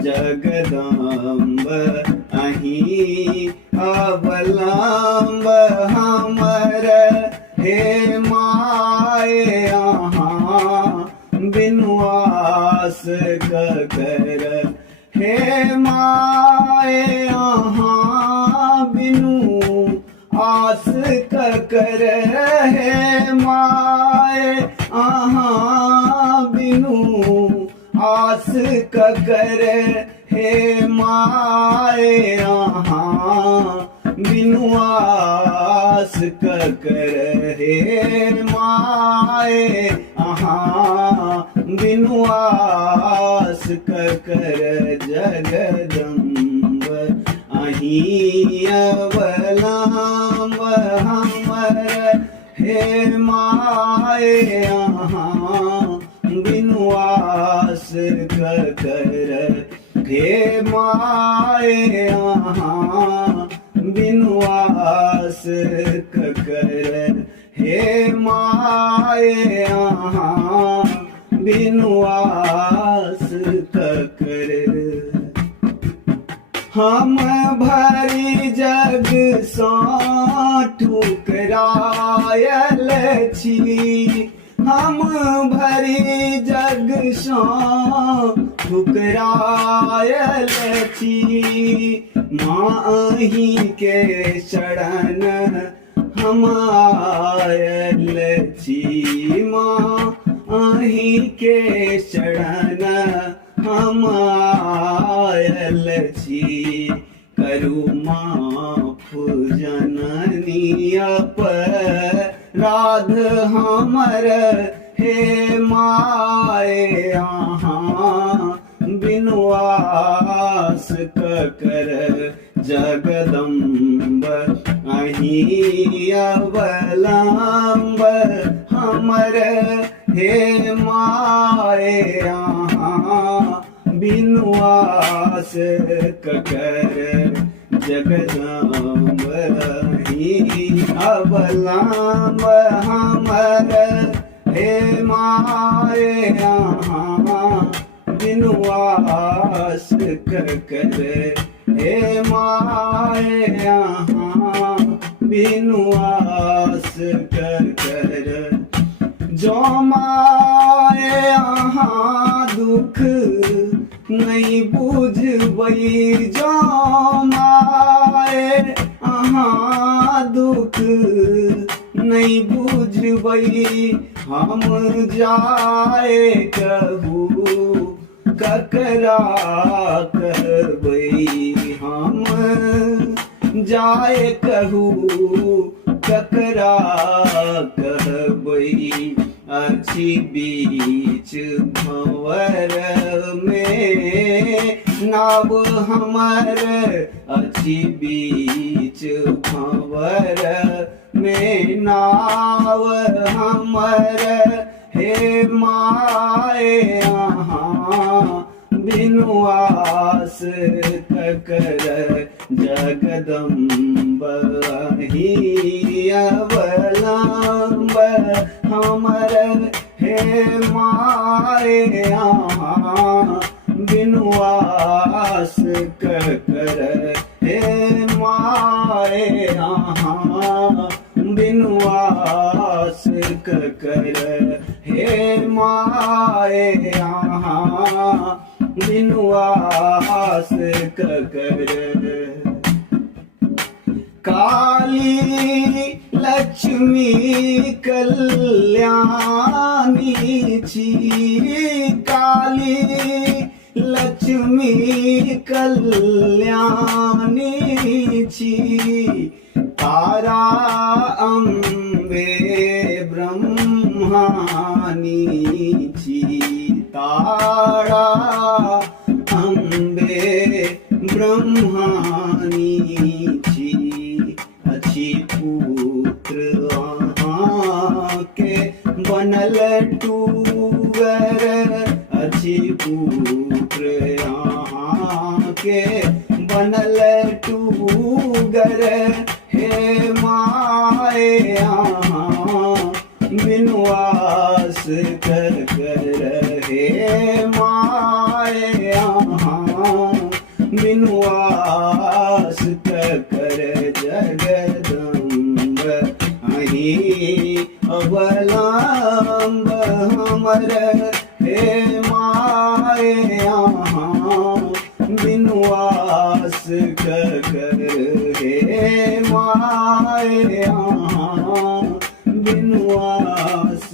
जगदम्ब अहीं अवलंब हमर हे माए अहाँ बिनु आस ककर हे माए अहाँ बिनु आस ककर हे माए अहाँ बिनु आस ककर हे माए अहाँ बिनु आस ककर हे माए अहाँ बिनु आस ककर जगदम्ब अहीं अवलंब हमर हे माए अहाँ बिनु आस ककर हे माए अहाँ बिनु आस ककर हे माए अहाँ बिनु आस ककर हम भरी जग सँ ठुकरायल छी हम भरी जग सँ ठुकरायल छी माँ अहीं के शरण हम आयल छी माँ अहीं के शरण हम आयल छी करू माफ जननी अपराध हमर हे माए अहाँ बिनु आस ककर जगदम्ब अहीं अवलंब हमर हे माए अहाँ बिनु आस ककर जगदम्ब अहीं अवलंब हमर हे माए अहाँ बिनु आस ककर हे माए अहाँ बिनु आस ककर जो माए अहाँ दुख नहीं बुझबै जो माए अहाँ दुख नहीं बुझबै हम जाए कहू ककरा कहबै हम जाए कहू ककरा कहबै अछि बीच भंवर में नाव हमर अछि बीच भंवर में नाव हमर हे माए अहाँ बिनु आस ककर जगदम्ब अहीं अवलंब हमर हे माए अहाँ बिनु आस ककर हे माए अहाँ बिनु आस ककर हे माए अहाँ बिनु आस ककर काली लक्ष्मी कल्याणी छी काली लक्ष्मी कल्याणी छी तारा अम्बे ब्रह्मानी छी तारा अम्बे ब्रह्मानी छी अछि पुत्र अहाँ के बनल टूगर अछि पुत्र अहाँ के बनल टूगर हे माए अहाँ बिनु आस कर हे माए अहाँ बिनुआस कर जगदम्ब अहीं अवलंब हमर हे माए यहाँ बिनुआस कर हे माए यहाँ बिनुआस